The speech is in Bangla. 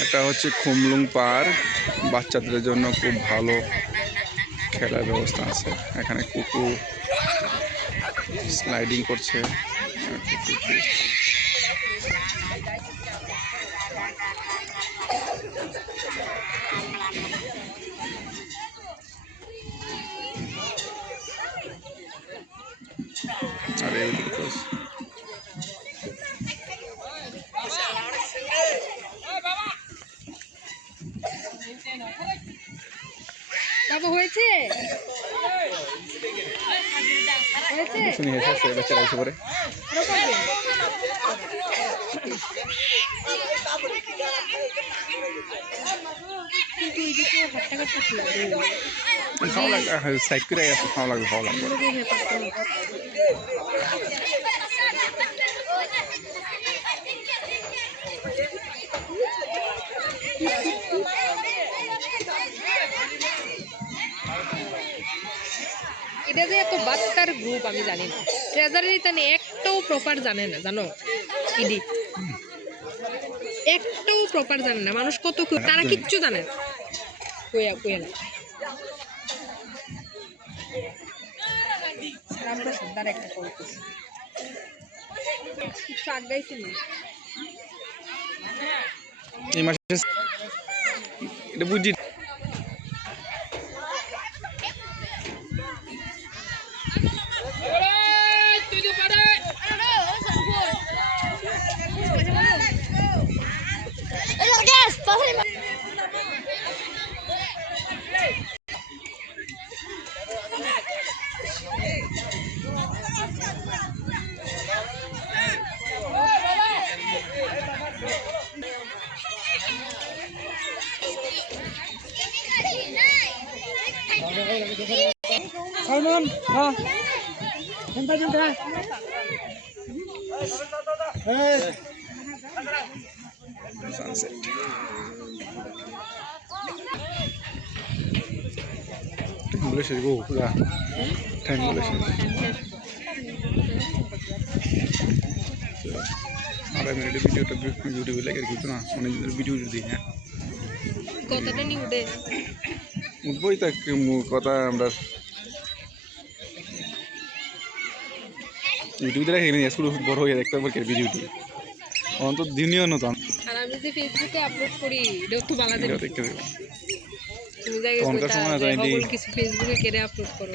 এটা হচ্ছে খুমলুং পার্ক, বাচ্চাদের জন্য খুব ভালো খেলার ব্যবস্থা আছে। এখানে কুকুর স্লাইডিং করছে। আর বাবু হয়েছে বাচ্চারা এসে পড়ে খাওয়া লাগবে, সাইড করে গেছে, খাওয়া লাগবে। এটা যে এত বাচ্চার গ্রুপ আমি জানি না। ট্রেজারি তানে একটাও প্রপার জানে না, জানো ইডি একটাও প্রপার জানে না। মানুষ কত তারা কিচ্ছু জানে না। কইয়া না আমরা সর্দার একটা কল করছি, কিছু আগাইছি না। এই মাসে এটা বুঝি Salman, ha? Jumpa. Hey. Sunset. Boleh sih go, ya. Time boleh sih. Ada मेरे वीडियो तो यूट्यूब लेकर gitu ना, उन्हें वीडियो दिया. কথাটা নি উঠে উঠবই তা কথা আমরা ইউটিউবে দেখে নিয়ে শুরু বড় হয়ে দেখতে পারবো ভিডিওটি অন্তত দিনও নতুন। আর আমি যে ফেসবুকে আপলোড করি এটা তো বাংলা দেখতে দেব। তুমি যাই কিছু ফেসবুকে কেড়ে আপলোড করো।